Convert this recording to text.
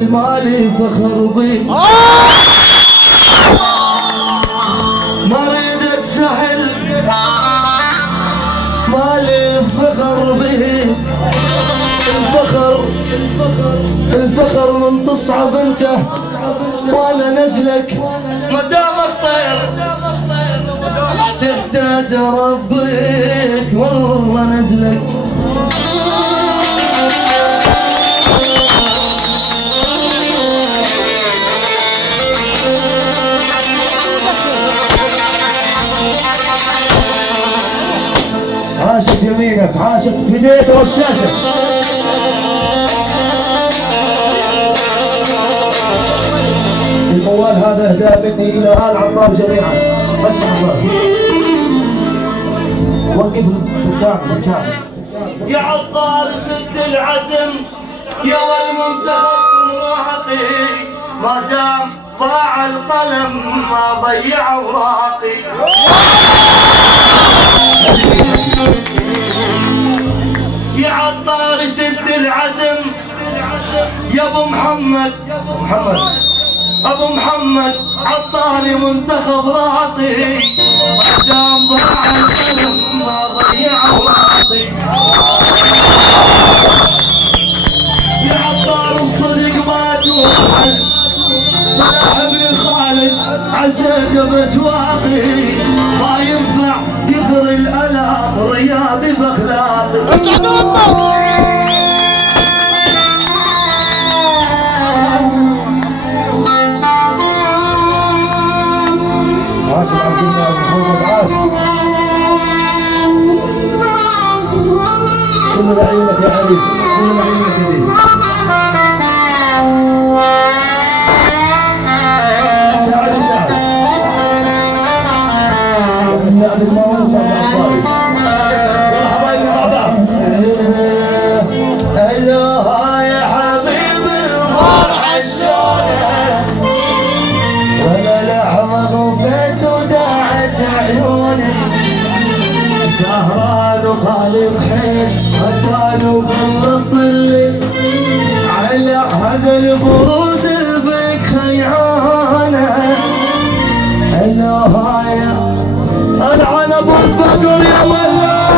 مالي فخر بيك ما اريدك سهل مالي فخر بيك الفخر من تصعب انت وانا نزلك مدامك طير تحتاج ربك والله نزلك عاشت يمينك عاشت فديك والشاشة الموال هذا اهداء مني الى آل عمار جميعا. اسمع الناس وقف بالكامل يا عطار سد العزم يا والمنتخب مراهقي ما دام ضاع القلم ما ضيع اوراقي يا عطار سد العزم يا ابو محمد ابو محمد عطاري منتخب راقي ما دام ضاع القلم ما ضيع اوراقي يا عطار الصدق ما توحد طلع ابن خالد عزيز باسواقي ما ينفع يغري الالام رياضي باخلاقي اسعد امك عاش العظيم يا ابو محمد عاش كل بعيونك يا حبيبي كل بعيونك يا حبيبي ساعد الماء وصل لأطفالي يلا حبايبي مع بعض هلا يا حبيب الفرح شلونك ولا لحظة غفيت وداعت عيوني سهران وخالق حيل ختان وخلص اللي على هذا البرود البيك خيعانه هلا يا العنب والفقر يا ولا